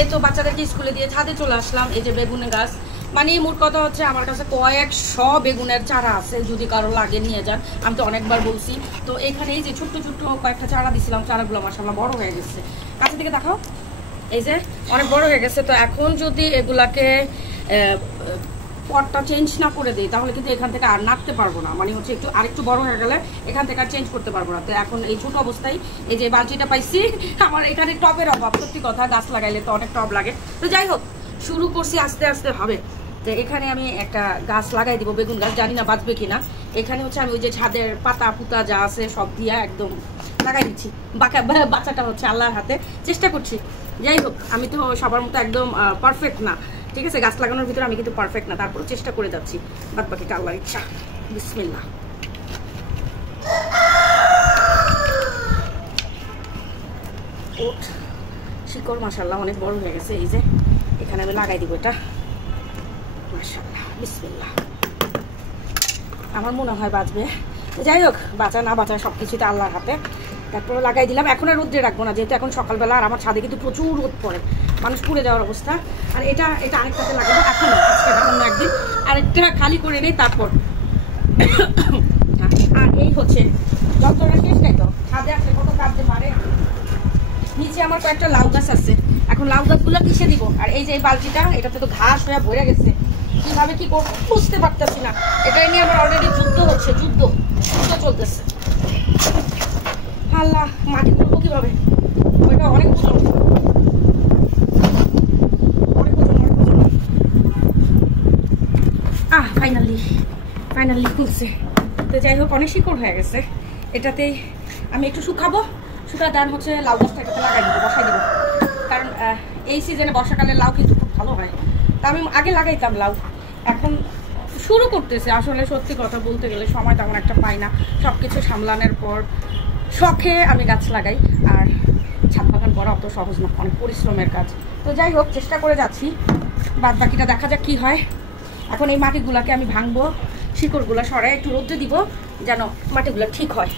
এই তো বাচ্চাদেরকে স্কুলে দিয়ে ছাদে চলে আসলাম। এই যে বেগুনের গাছ, মানে মোট কথা হচ্ছে আমার কাছে কয়েকশো বেগুনের চারা আছে, যদি কারো লাগে নিয়ে যান। আমি তো অনেকবার বলছি। তো এখানে এই যে ছোট্ট ছোট্ট কয়েকটা চারা দিছিলাম, চারাগুলো মাশাআল্লাহ বড় হয়ে গেছে। কাছে থেকে দেখাও, এই যে অনেক বড় হয়ে গেছে। তো এখন যদি এগুলাকে পটটা চেঞ্জ না করে দিই তাহলে কিন্তু এখান থেকে আর নাড়তে পারবো না, মানে হচ্ছে একটু আরেকটু বড় হয়ে গেলে এখান থেকে আর চেঞ্জ করতে পারবো না। তো এখন এই ছোট অবস্থায় এই যে বালতিটা পাইছি, আমার এখানে টবের অভাব, সত্যি কথা, গাছ লাগাইলে তো অনেক টব লাগে। তো যাই হোক, শুরু করছি আস্তে আস্তে হবে। তো এখানে আমি একটা গাছ লাগাই দিব, বেগুন গাছ, জানি না বাঁচবে কিনা। এখানে হচ্ছে আমি ওই যে ছাদের পাতা পুতা যা আছে সব দিয়া একদম লাগাই দিচ্ছি। বাচ্চাটা হচ্ছে আল্লাহর হাতে, চেষ্টা করছি। যাই হোক, আমি তো সবার মতো একদম পারফেক্ট না, ঠিক আছে? গাছ লাগানোর ভিতরে আমি কিন্তু পারফেক্ট না, তারপর চেষ্টা করে যাচ্ছি। বাদ বাকিটা আল্লাহর ইচ্ছা। বিসমিল্লাহ। ওঠ, শিকড় মাশাআল্লাহ অনেক বড় হয়ে গেছে। এই যে এখানে আমি লাগাই দিব এটা, মাশাআল্লাহ। বিসমিল্লাহ। আমার মনে হয় বাঁচবে। যাই হোক, বাঁচা না বাঁচা সবকিছুতে আল্লাহর হাতে। তারপরে লাগাই দিলাম। এখন আর রোদ্রে রাখবো না, যেহেতু এখন সকালবেলা আর আমার ছাদে কিন্তু প্রচুর রোদ পড়ে, মানুষ পুড়ে যাওয়ার অবস্থা। আর এটা আরেকটাতে লাগাবো এখন, আজকে অন্য একদিন আরেকটা খালি করে নেই তারপর। আর এই হচ্ছে যন্ত্রণা শেষ নাই তো, ছাদে আসলে কত কাঁদতে পারে। নিচে আমার কয়েকটা লাউ গাছ আছে, এখন লাউ গাছগুলো কিসে দিব? আর এই যে এই বালতিটা, এটাতে তো ঘাস হয়ে ভরে গেছে, কিভাবে কি করবো বুঝতে পারতেছি না। এটা নিয়ে আমার অলরেডি যুদ্ধ হচ্ছে, যুদ্ধ চলতেছে। আল্লাহ, মাটি করবো কিভাবে? ওইটা অনেক ওজন, ফাইনালি খুলছে। তো যাই হোক, অনেক শিকড় হয়ে গেছে। এটাতেই আমি একটু শুকাবো, শুকা দান হচ্ছে লাউ গাছটা এটাতে লাগাই দেবো, বসাই দেবো। কারণ এই সিজনে বর্ষাকালে লাউ কিন্তু খুব ভালো হয়। তা আমি আগে লাগাইতাম লাউ, এখন শুরু করতেছে। আসলে সত্যি কথা বলতে গেলে সময় তেমন একটা পাই না, সব কিছু সামলানোর পর শখে আমি গাছ লাগাই। আর ছাদ বাগান করা অত সহজ না, অনেক পরিশ্রমের কাজ। তো যাই হোক, চেষ্টা করে যাচ্ছি, বাদ বাকিটা দেখা যাক কি হয়। এখন এই মাটিগুলাকে আমি ভাঙবো, শিকড়গুলো সরাই একটু রোদে দিব যেন মাটিগুলো ঠিক হয়।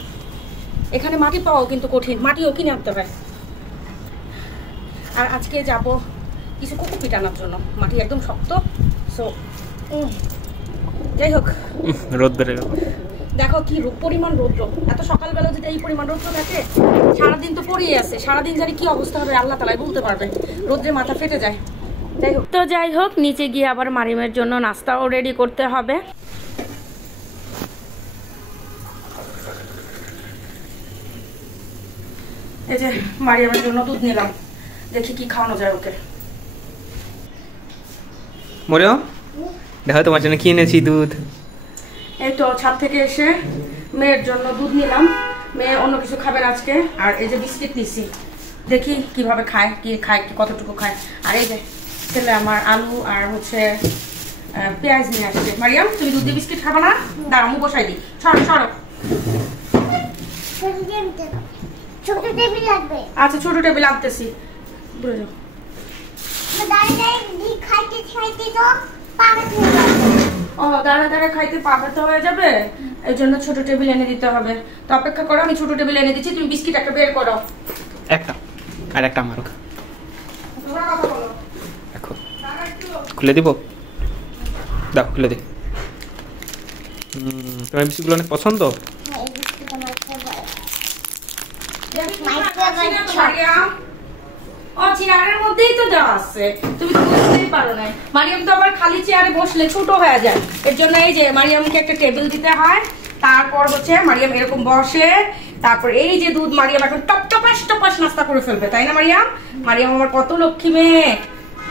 এখানে মাটি পাওয়াও কিন্তু কঠিন, মাটিও কিনে আনতে হয়। আর আজকে যাব কিছু কোকোপিট আনার জন্য, মাটি একদম শক্ত। সো যাই হোক, রোদ বেড়ে গেল, দেখো কি পরিমাণ রৌদ্র। এত সকালবেলা যদি এই পরিমাণ রৌদ্র থাকে, সারাদিন তো পড়িয়ে আছে, সারাদিন জানি কি অবস্থা হবে আল্লাহ তাআলাই বলতে পারবে, রৌদ্রে মাথা ফেটে যায়। যাই হোক, তো যাই হোক, নিচে গিয়ে আবার মারিমের জন্য নাস্তাও রেডি করতে হবে। এই যে মারিয়ামের জন্য দুধ নিলাম, দেখি কি খাওয়ানো যায় ওকে। মরিয়ম, দেখো তোমার জন্য কি এনেছি দুধ। এই তো ছাদ থেকে এসে মেয়ের জন্য দুধ নিলাম, মেয়ে অন্য কিছু খাবে আজকে। আর এই যে বিস্কিট নিছি, দেখি কিভাবে খায়, কি খায়, কতটুকু খায়। আর এই যে ছেলে আমার আলু আর হচ্ছে পেঁয়াজ নিয়ে আসছে। মারিয়াম, তুমি দুধ দিয়ে বিস্কিট খাবে না? দাঁড়া, আমি বসাই দিই। সরো সরো। আচ্ছা, ছোট টেবিল আনতেছি। ও, দাঁড়া দাঁড়া খাইতে পা ব্যথা হয়ে যাবে, এই জন্য ছোট টেবিল এনে দিতে হবে। তো অপেক্ষা করো, আমি ছোট টেবিল এনে দিচ্ছি, তুমি বিস্কিট একটা বের করো। একটা আর একটা আমার দেখো, খুলে দিব, দাও খুলে দিই। তোমার বিস্কিটগুলো অনেক পছন্দ। চেয়ারের মধ্যেই তো দেওয়া আছে, তুমি তো বুঝতেই পারো না। মারিয়াম তো আবার খালি চেয়ারে বসলে ছোট হয়ে যায়, এর জন্য এই যে মারিয়ামকে একটা টেবিল দিতে হয়। তারপর হচ্ছে মারিয়াম এরকম বসে, তারপর এই যে দুধ মারিয়াম এখন টপ টপাস নাস্তা করে ফেলবে, তাই না মারিয়াম? মারিয়াম আমার কত লক্ষ্মী মেয়ে।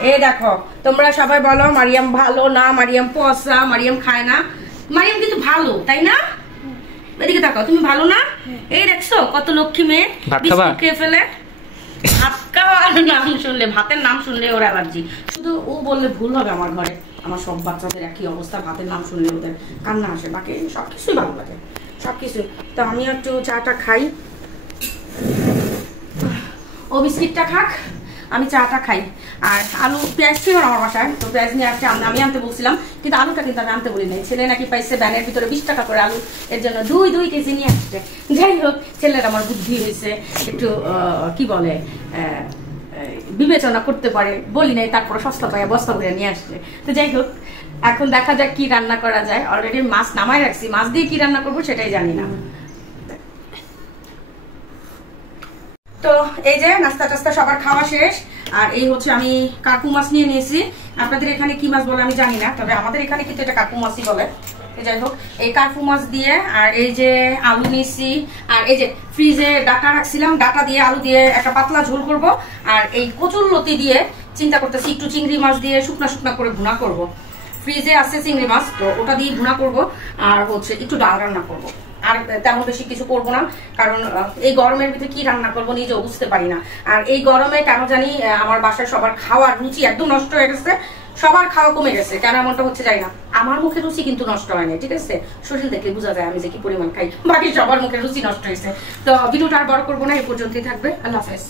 এই দেখো, তোমরা সবাই বলো মারিয়াম ভালো না, মারিয়াম পচা, মারিয়াম খায় না। মারিয়াম কিন্তু ভালো, তাই না? এদিকে তাকাও, তুমি ভালো না? এই দেখছো কত লক্ষ্মী মেয়ে, বিস্কুট খেয়ে ফেলে। ভাত খাওয়ার নাম শুনলে, ভাতের নাম শুনলে ওর অ্যালার্জি। শুধু ও বললে ভুল হবে, আমার ঘরে আমার সব বাচ্চাদের একই অবস্থা, ভাতের নাম শুনলে ওদের কান্না আসে, বাকি সবকিছুই ভালো লাগে, সবকিছু। তো আমি একটু চাটা খাই, ও বিস্কিটটা খাক, আমি চাটা খাই। আর আলু পেঁয়াজ ছিল না আমার বাসায়, তো পেঁয়াজ নিয়ে আসছে, আমি আনতে বলছিলাম, কিন্তু আলুটা কিন্তু আমি আনতে বলি নাই। ছেলে নাকি পাইছে ব্যানের ভিতরে 20 টাকা করে আলু, এর জন্য 2 কেজি নিয়ে আসছে। যাই হোক, ছেলের আমার বুদ্ধি হয়েছে, একটু কি বলে বিবেচনা করতে পারে, বলি নাই, তারপরে সস্তা পাইয়া বস্তা করে নিয়ে আসছে। তো যাই হোক, এখন দেখা যাক কি রান্না করা যায়। অলরেডি মাছ নামাই রাখছি, মাছ দিয়ে কি রান্না করবো সেটাই জানি না। তো এই যে নাস্তা টাস্তা সবার খাওয়া শেষ। আর এই হচ্ছে আমি কাকু মাছ নিয়ে নিয়েছি। আপনাদের এখানে কি মাছ বলে আমি জানি না, তবে আমাদের এখানে কিন্তু এটা কাকু মাছই বলে। যাই হোক, এই কাকু মাছ দিয়ে আর এই যে আলু নিয়েছি, আর এই যে ফ্রিজে ডাটা রাখছিলাম, ডাটা দিয়ে আলু দিয়ে একটা পাতলা ঝোল করব। আর এই কচুরলতি দিয়ে চিন্তা করতেছি একটু চিংড়ি মাছ দিয়ে শুকনা শুকনা করে ভুনা করব। ফ্রিজে আছে চিংড়ি মাছ, তো ওটা দিয়ে ভুনা করব। আর হচ্ছে একটু ডাল রান্না করব। আর তেমন বেশি কিছু করবো না, কারণ এই গরমের ভিতরে কি রান্না করবো নিজেও বুঝতে পারি না। আর এই গরমে কেন জানি আমার বাসায় সবার খাওয়ার রুচি একদম নষ্ট হয়ে গেছে, সবার খাওয়া কমে গেছে। কেন এমনটা হচ্ছে জানি না। আমার মুখের রুচি কিন্তু নষ্ট হয়নি, ঠিক আছে? শরীর দেখে বোঝা যায় আমি যে কি পরিমাণ খাই, বাকি সবার মুখের রুচি নষ্ট হয়েছে। তো ভিডিওটা আর বড় করবো না, এই পর্যন্তই থাকবে। আল্লাহ হাফেজ।